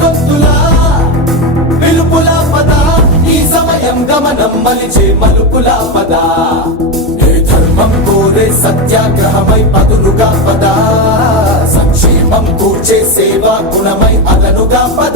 గొంతులా పిలుపులా పద, ఈ సమయం గమనం మలిచే మలుపులా పద. ఏ ధర్మం కోరే సత్యాగ్రహమై పదులుగా పద, సంక్షేమం కూర్చే సేవా గుణమై అదనుగా పద.